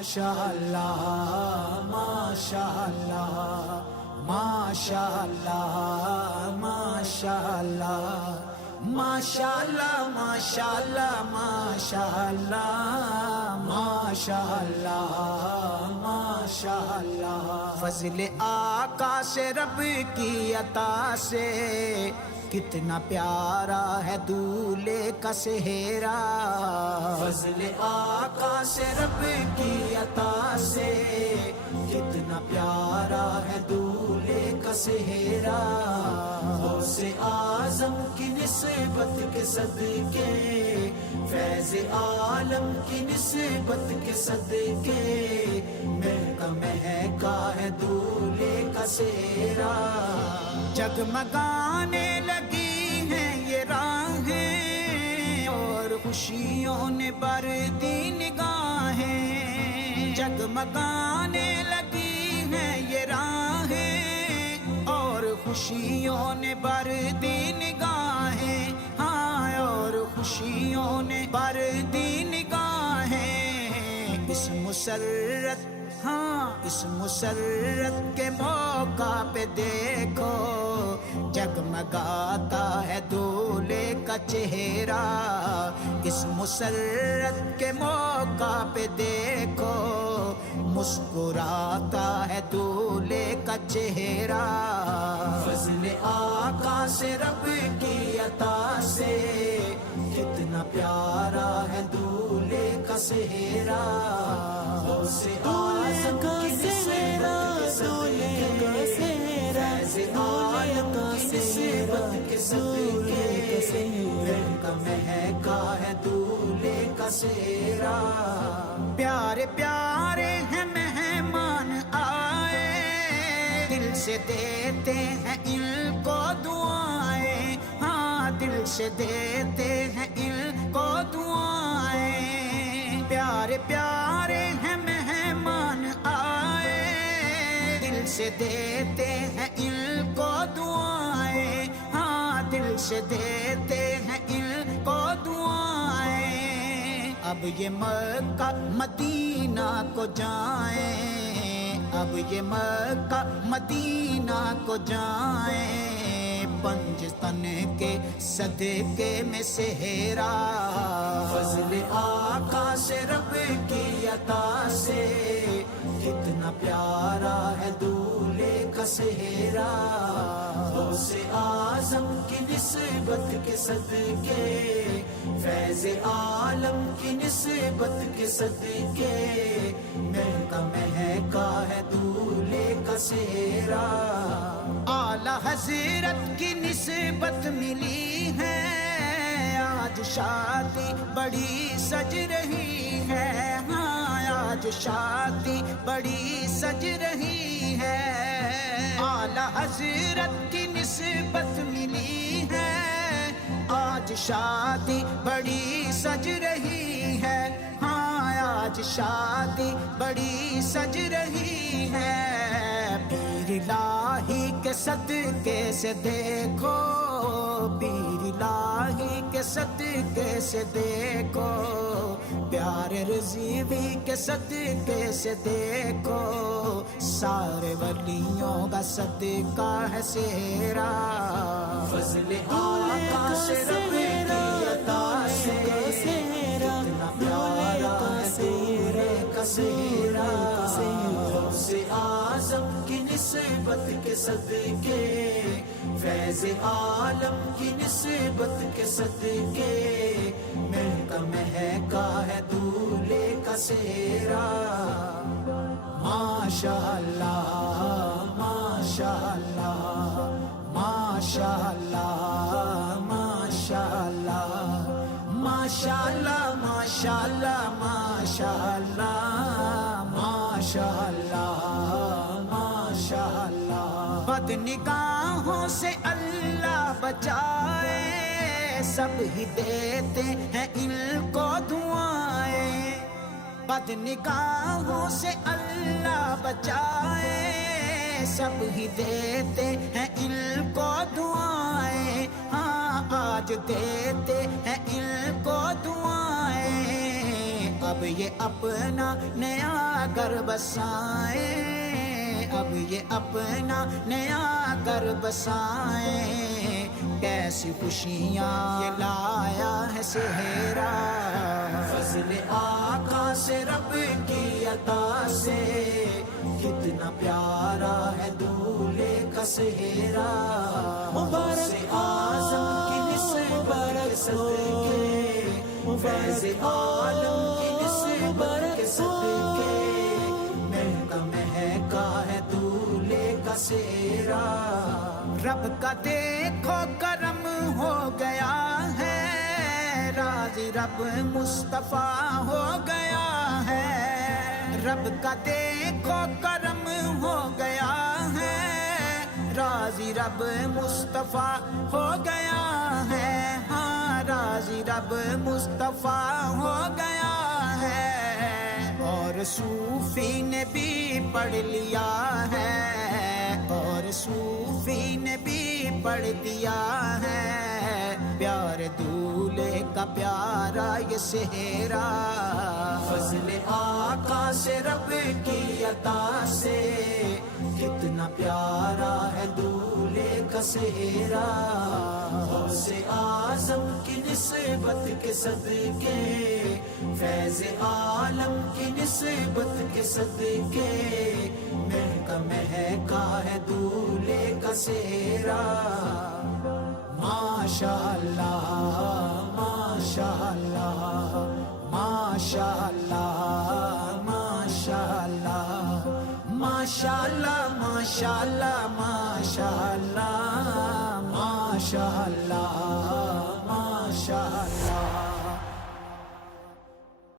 ماشاءاللہ ماشاءاللہ ماشاءاللہ ماشاءاللہ ماشاءاللہ ماشاءاللہ ماشاءاللہ ماشاءاللہ ماشاءاللہ فضل آقا سے رب کی عطا سے کتنا پیارا ہے دولے کا سہرا فضل آقا سے رب کی عطا سے کتنا پیارا ہے دولے کا سہرا غوث اعظم کی نسبت کے صدقے فیض عالم کی نسبت کے صدقے مہکا مہکا ہے دولے کا سہرا جگمگانے لگی ہیں یہ راہیں اور خوشیوں نے بھر دی نگاہیں جگمگانے لگی ہیں یہ راہیں اور خوشیوں نے بھر دی نگاہیں ہاں اور خوشیوں نے بھر دی نگاہیں اس مسرت ہاں اس مسرت کے موقع پہ دیکھو جگمگاتا ہے دولے کا چہرہ اس مسرت کے موقع پہ دیکھو مسکراتا ہے دولے کا چہرہ فضل آقا سے رب کی عطا سے کتنا پیارا ہے دولے کا سہرا غوث اعظم کی نسبت کے صدقے فیض عالم کی نسبت کے صدقے مہکا مہکا ہے دولے کا سہرا پیارے پیارے ہیں مہمان آئے دل سے دیتے ہیں ان کو دعائیں ہاں دل سے دیتے ہیں ان کو دعائیں پیارے پیارے ہیں مہمان آئے دل سے دیتے ہیں ان کو دعائیں ہاں دل سے دیتے ہیں ان کو دعائیں اب یہ مکہ مدینہ کو جائیں اب یہ مکہ مدینہ کو جائیں پنجتن کے صدقے میں سہرا فضل آقا سے رب کی عطا سے کتنا پیارا ہے دولے کا سہرا غوث اعظم کی نسبت کے صدقے فیض عالم کی نسبت کے صدقے مہکا مہکا ہے دولے کا سہرا اعلی حضرت کی نسبت ملی ہے آج شادی بڑی سج رہی ہے ہاں آج شادی بڑی سج رہی ہے اعلی حضرت کی نسبت ملی ہے آج شادی بڑی سج رہی ہے ہاں آج شادی بڑی سج رہی ہے پیر الہی کے صدقے سے دیکھو پیر الہی کے صدقے سے دیکھو پیارے رضوی کے صدقے سے دیکھو سارے ولیوں کا صدقہ ہے سہرا فضل آقا سے رب کی عطا سے کتنا پیارا ہے دولے کا سہرا غوث اعظم کی نسبت کے صدقے فیض عالم کی نسبت کے صدقے مہکا مہکا ہے دولے کا سہرا ماشاءاللہ ماشاءاللہ ماشاءاللہ ماشاءاللہ ماشاءاللہ ماشاءاللہ ماشاءاللہ ماشاءاللہ ماشاءاللہ بد نگاہوں سے اللہ بچائے سب ہی دیتے ہیں ان کو دعائیں بد نگاہوں سے اللہ بچائے سب ہی دیتے ہیں ان کو دعائیں ہاں آج دیتے ہیں ان کو دعائیں اب یہ اپنا نیا گھر بسائیں، اب یہ اپنا نیا گھر بسائیں، کیسی خوشیاں یہ لایا ہے سہرا، فضل آقا سے رب کی عطا سے، کتنا پیارا ہے دولہے کا سہرا، مبارک اعظم کی نسبت کے صدقے، فیض عالم کی نسبت کے صدقے، مہکا مہکا ہے دولہے کا سہرا، رب کا دیکھو کرم ہو گیا ہے، راضی رب مصطفیٰ ہو گیا ہے، رب کا دیکھو کرم ہو گیا ہے، راضی رب مصطفیٰ ہو گیا ہے، ہاں راضی رب مصطفیٰ ہو گیا ہے، اور صوفی نے بھی پڑھ لیا ہے، اور صوفی نے بھی پڑھ دیا ہے، پیارے دولہے کا پیارا یہ سہرا، فضل آقا سے رب کی عطا سے، کتنا پیارا ہے دولہے کا سہرا، غوث اعظم کی نسبت کے صدقے، فیض عالم کی نسبت کے صدقے، مہکا مہکا ہے دولہے کا سہرا، ماشاءاللہ ماشاءاللہ ماشاءاللہ ماشاءاللہ ماشاءاللہ ماشاءاللہ ماشاءاللہ ماشاءاللہ ماشاءاللہ